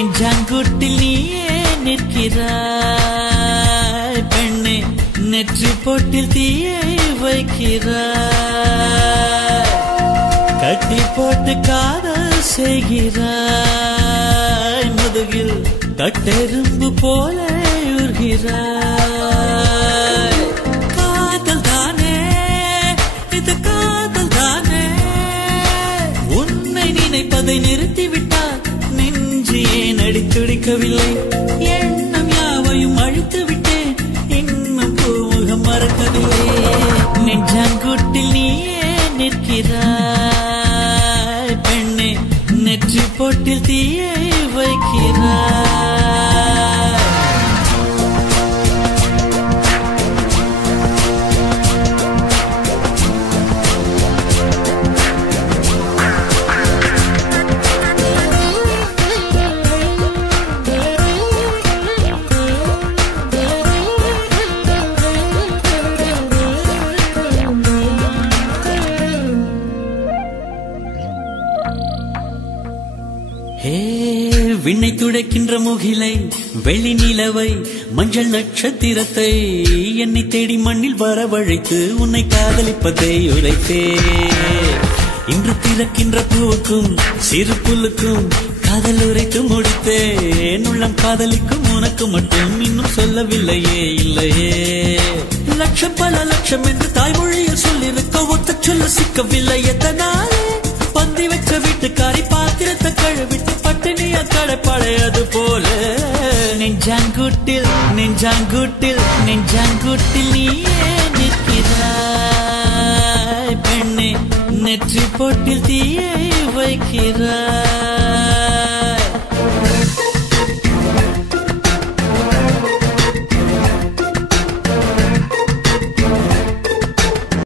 நெஞ்சாங்குட்டில் நீயே நிற்கிறாய் பெண்ணே, நெற்றி பொட்டில் தீயை வைக்கிறாய், கட்டி போட்டு காதல் செய்கிறாய், முதுகில் கட்டெரும்பு போல உருகிறாய். காதல் தானே இது, காதல் தானே, உன்னை நினைப்பதை நிறுத்திவிட்டால் நெஞ்சு ஏன் அடித்துடிக்கவில்லை, எண்ணம் யாவையும் அழித்து விட்டேன், இன்னும் பூமுகம் மறக்கவில்லை. நெஞ்சாங்குட்டில் நீயே நிற்கிறாய் பெண்ணே, நெற்றி பொட்டில் தீயை வைக்கிறாய். விண்ணை துடைக்கின்ற முகிலை, வெள்ளி நிலவை, மஞ்சள் நட்சத்திரத்தை என்னை தேடி மண்ணில் வரவழைத்து உன்னை காதலிப்பதை உரைத்தே. இன்று திறக்கின்ற பூவுக்கும் சிறு புல்லுக்கும் காதல் உரைத்து முடித்தேன், உள்ளம் காதலிக்கும் உனக்கு மட்டும் இன்னும் சொல்லவில்லையே இல்லையே. லட்சம் பல லட்சம் என்று தாய்மொழியில் சொல்லிருக்க ஒத்த சொல்ல சிக்கவில்லை. எத்தனாலே பந்தி வச்ச வீட்டுக்காரி பாத்திரத்தை கழுவிட்டு பட்டினியா கடைப்படையது போல. நெஞ்சாங்குட்டில் நெஞ்சாங்குட்டில் நெஞ்சாங்குட்டில் நீயே நிற்கிறாய் பெண்ணே, நெற்றி பொட்டில் தீயை வைக்கிறாய்.